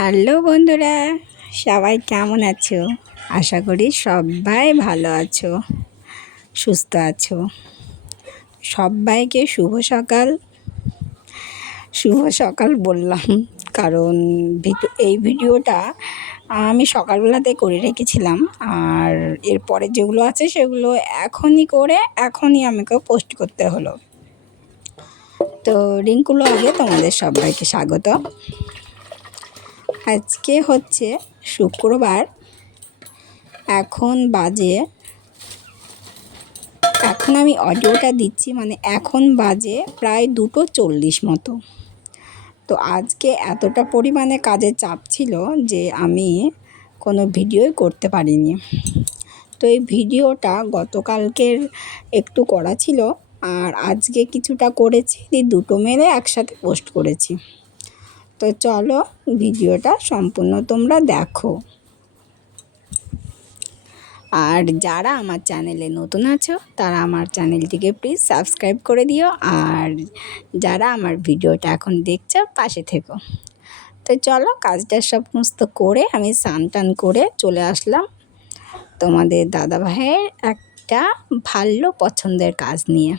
Hello বন্ধুরা, সবাই কেমন আছো? আশা করি সবাই ভালো আছো, সুস্থ আছো। সবাইকে শুভ সকাল। শুভ সকাল বললাম কারণ এই ভিডিওটা আমি সকালবেলাতে করে রেখেছিলাম, আর এরপরে যেগুলো আছে সেগুলো এখনই আমাকে পোস্ট করতে হলো। তো রিঙ্কুলো আগে তোমাদের সবাইকে স্বাগত। আজকে হচ্ছে শুক্রবার। এখন আমি অডিওটা দিচ্ছি, মানে এখন বাজে প্রায় 2:40 মতো। তো আজকে এতটা পরিমাণে কাজের চাপ ছিল যে আমি কোনো ভিডিওই করতে পারিনি। তো এই ভিডিওটা গতকালকের একটু করা ছিল, আর আজকে কিছুটা করেছি, দুটো মেলে একসাথে পোস্ট করেছি। তো চলো ভিডিওটা সম্পূর্ণ তোমরা দেখো। আর যারা আমার চ্যানেলে নতুন আছো তারা আমার চ্যানেলটিকে প্লিজ সাবস্ক্রাইব করে দিও, আর যারা আমার ভিডিওটা এখন দেখছো পাশে থেকো। তো চলো কাজটা সমস্ত করে আমি স্নান টান করে চলে আসলাম তোমাদের দাদা ভাইয়ের একটা ভালো পছন্দের কাজ নিয়ে।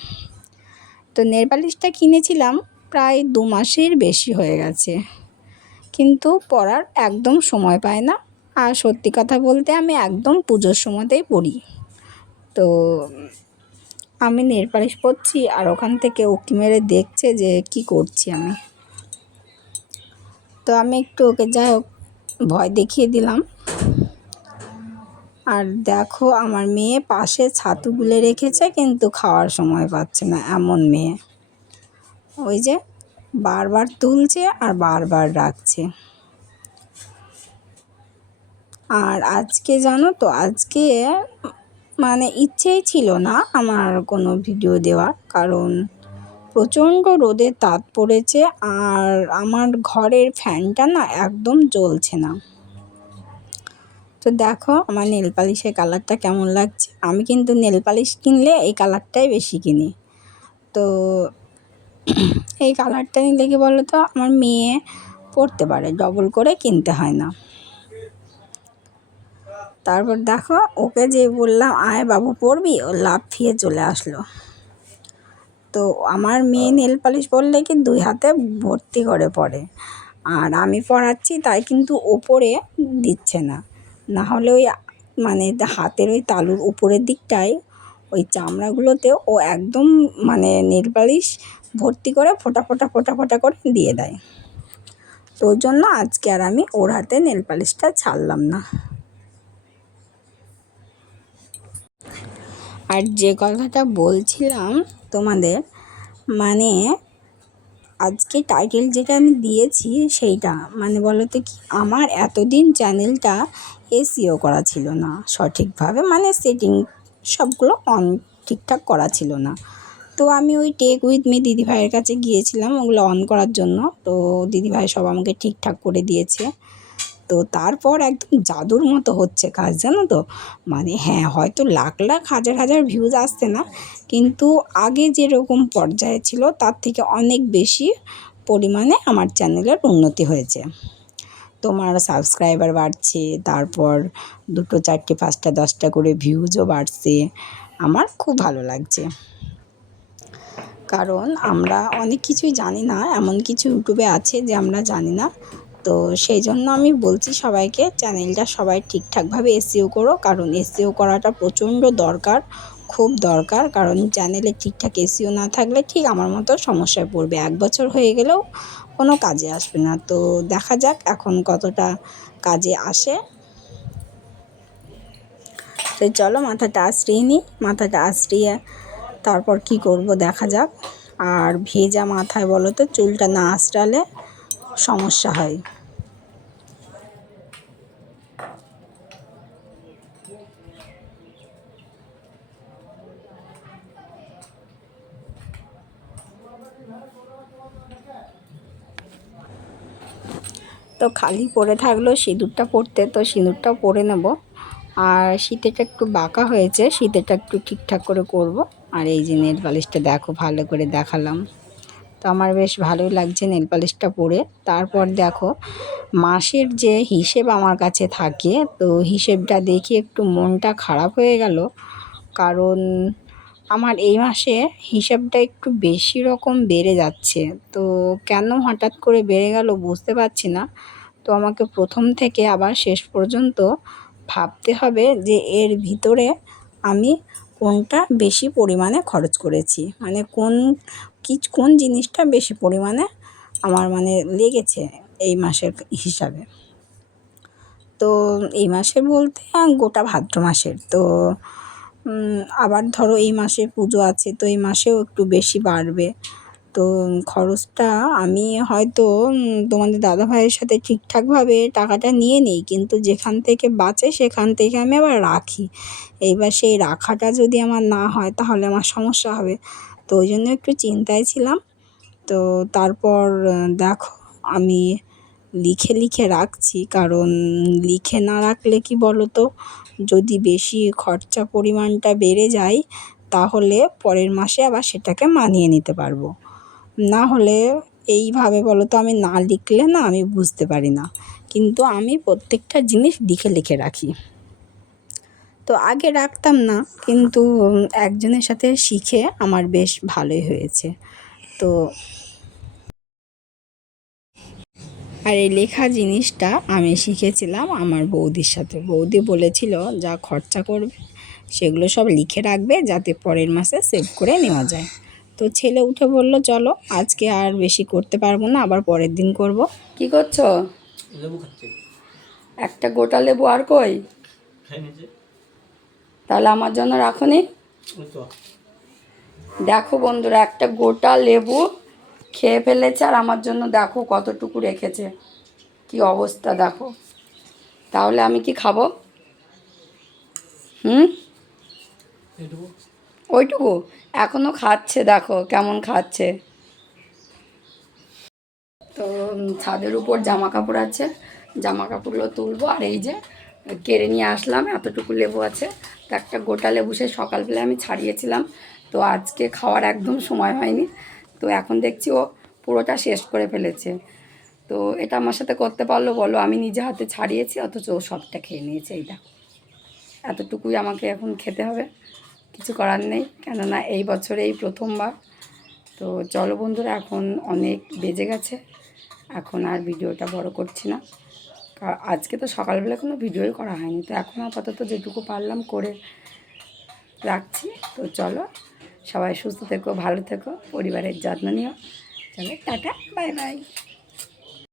তো নেল পালিশটা কিনেছিলাম প্রায় 2 মাসের বেশি হয়ে গেছে, কিন্তু পরার একদম সময় পায় না। আর সত্যি কথা বলতে আমি একদম পুজোর সময়তেই পরি। তো আমি নেল পালিশ পরছি, আর ওখান থেকে উঁকি মেরে দেখছে যে কি করছি আমি। তো আমি একটু ওকে যাই হোক ভয় দেখিয়ে দিলাম। আর দেখো আমার মেয়ে পাশে ছাতু গুলে রেখেছে, কিন্তু খাওয়ার সময় পাচ্ছে না, এমন মেয়ে। ওই যে বারবার তুলছে আর বারবার রাখছে। আর আজকে জানো তো, আজকে মানে ইচ্ছেই ছিল না আমার কোনো ভিডিও দেওয়ার, কারণ প্রচণ্ড রোদের তাপ পড়েছে, আর আমার ঘরের ফ্যানটা না একদম জ্বলছে না। তো দেখো আমার নেল পালিশের কালারটা কেমন লাগছে। আমি কিন্তু নেল পালিশ কিনলে এই কালারটাই বেশি কিনি। তো এই কালারটা নিলে কি বলো তো, আমার মেয়ে পরতে পারে, ডবল করে কিনতে হয় না। তারপর দেখো ওকে যে বললাম আয় বাবু পরবি, ও লাফিয়ে চলে আসলো। তো আমার মেয়ে নেল পালিশ পরলে কি 2 হাতে ভর্তি করে পরে, আর আমি পরাচ্ছি তাই কিন্তু ওপরে দিচ্ছে না। না হলে ওই মানে হাতের ওই তালুর উপরের দিকটায় ওই চামড়াগুলোতে ও একদম মানে নেল পালিশ ভর্তি করে ফোঁটা ফোঁটা ফোঁটা ফোঁটা করে দিয়ে দেয়। তো ওর জন্য আজকে আর আমি ওর হাতে নেল পালিশটা ছাড়লাম না। আর যে কথাটা বলছিলাম তোমাদের, মানে আজকে টাইটেল যেটা আমি দিয়েছি সেইটা মানে বলো তো কি, আমার এতদিন চ্যানেলটা এসইও করা ছিল না সঠিকভাবে, মানে সেটিং সবগুলো অন ঠিকঠাক করা ছিল না। তো আমি ওই টেক উইথ মি দিদিভাইয়ের কাছে গিয়েছিলাম ওগুলো অন করার জন্য। তো দিদিভাই সব আমাকে ঠিকঠাক করে দিয়েছে। তো তারপর একদম জাদুর মতো হচ্ছে কাজ, জানো তো। মানে হ্যাঁ, হয়তো লাখ লাখ হাজার হাজার ভিউজ আসছে না, কিন্তু আগে যেরকম পর্যায়ে ছিল তার থেকে অনেক বেশি পরিমাণে আমার চ্যানেলের উন্নতি হয়েছে। তোমার সাবস্ক্রাইবার বাড়ছে, তারপর 2, 4, 5, 10টা করে ভিউজও বাড়ছে। আমার খুব ভালো লাগছে, কারণ আমরা অনেক কিছুই জানি না, এমন কিছু ইউটিউবে আছে যে আমরা জানি না। তো সেই জন্য আমি বলছি সবাইকে, চ্যানেলটা সবাই ঠিকঠাকভাবে এসইও করো, কারণ এসইও করাটা প্রচণ্ড দরকার, খুব দরকার। কারণ চ্যানেলে ঠিকঠাক এসইও না থাকলে ঠিক আমার মতো সমস্যায় পড়বে, 1 বছর হয়ে গেলেও কোনো কাজে আসবে না। তো দেখা যাক এখন কতটা কাজে আসে। তো চলো মাথাটা আঁচড়িয়ে নিই, মাথাটা আঁচড়িয়ে তারপর কি করব দেখা যাক। আর ভেজা মাথায় বলো তো চুলটা না আঁচড়ালে সমস্যা হয়। তো খালি পড়ে থাকলো সিঁদুরটা পরতে, তো সিঁদুরটাও পরে নেব। আর শীতেটা একটু বাঁকা হয়েছে, শীতেটা একটু ঠিকঠাক করে করব। আর এই যে নেল পালিশটা দেখো ভালো করে দেখালাম, তো আমার বেশ ভালোই লাগছে নেল পালিশটা পরে। তারপর দেখো মাসের যে হিসেব আমার কাছে থাকে, তো হিসেবটা দেখে একটু মনটা খারাপ হয়ে গেল। কারণ আমার এই মাসে হিসাবটা একটু বেশি রকম বেড়ে যাচ্ছে। তো কেন হঠাৎ করে বেড়ে গেল বুঝতে পারছি না। তো আমাকে প্রথম থেকে আবার শেষ পর্যন্ত ভাবতে হবে যে এর ভিতরে আমি কোনটা বেশি পরিমাণে খরচ করেছি, মানে কোন জিনিসটা বেশি পরিমাণে আমার মানে লেগেছে এই মাসের হিসাবে। তো এই মাসের বলতে গোটা ভাদ্র মাসের। তো আবার ধরো এই মাসে পুজো আছে, তো এই মাসেও একটু বেশি বাড়বে। তো খরচটা আমি হয়তো তোমাদের দাদাভাইয়ের সাথে ঠিকঠাকভাবে টাকাটা নিয়ে নিই, কিন্তু যেখান থেকে বাঁচে সেখান থেকে আমি আবার রাখি। এইবার সেই রাখাটা যদি আমার না হয় তাহলে আমার সমস্যা হবে। তো ওই জন্য একটু চিন্তায় ছিলাম। তো তারপর দেখো আমি লিখে রাখছি, কারণ লিখে না রাখলে কি বলো তো, যদি বেশি খরচা পরিমাণটা বেড়ে যায় তাহলে পরের মাসে আবার সেটাকে মানিয়ে নিতে পারবো। না হলে এইভাবে বলো তো, আমি না লিখলে না আমি বুঝতে পারি না। কিন্তু আমি প্রত্যেকটা জিনিস লিখে রাখি। তো আগে রাখতাম না, কিন্তু একজনের সাথে শিখে আমার বেশ ভালোই হয়েছে। তো আর এই লেখা জিনিসটা আমি শিখেছিলাম আমার বৌদির সাথে। বৌদি বলেছিল যা খরচা করবে সেগুলো সব লিখে রাখবে, যাতে পরের মাসে সেভ করে নেওয়া যায়। তো ছেলে উঠে বলল চলো আজকে আর বেশি করতে পারবো না, আবার পরের দিন করব। কি করছো? লেবু খাচ্ছি। একটা গোটা লেবু আর কই? খাই নিচে। তাহলে আমার জন্য রাখোনি? ওই তো। দেখো বন্ধুরা, একটা গোটা লেবু খেয়ে ফেলেছে, আর আমার জন্য দেখো কতটুকু রেখেছে। কি অবস্থা দেখো। তাহলে আমি কি খাবো? হুম? এইটুকু। ওইটুকু এখনো খাচ্ছে, দেখো কেমন খাচ্ছে। তো ছাদের উপর জামা কাপড় আছে, জামা কাপড়গুলো তুলবো। আর এই যে কেড়ে নিয়ে আসলাম, এতটুকু লেবু আছে। তো একটা গোটা লেবু সে সকালবেলায় আমি ছাড়িয়েছিলাম, তো আজকে খাওয়ার একদম সময় হয়নি। তো এখন দেখছি ও পুরোটা শেষ করে ফেলেছে। তো এটা আমার সাথে করতে পারলো বলো? আমি নিজে হাতে ছাড়িয়েছি, অথচ ও সবটা খেয়ে নিয়েছে। এইটা এতটুকুই আমাকে এখন খেতে হবে, কিছু করার নেই, কেননা এই বছরে এই প্রথমবার। তো চলো বন্ধুরা, এখন অনেক বেজে গেছে, এখন আর ভিডিওটা বড় করছি না। আজকে তো সকালবেলা কোনো ভিডিওই করা হয়নি, তো এখন আপাতত যেটুকু পারলাম করে রাখছি। তো চলো, সবাই সুস্থ থেকো, ভালো থেকো, পরিবারের যত্ন নিও। চলো টাটা, বাই বাই।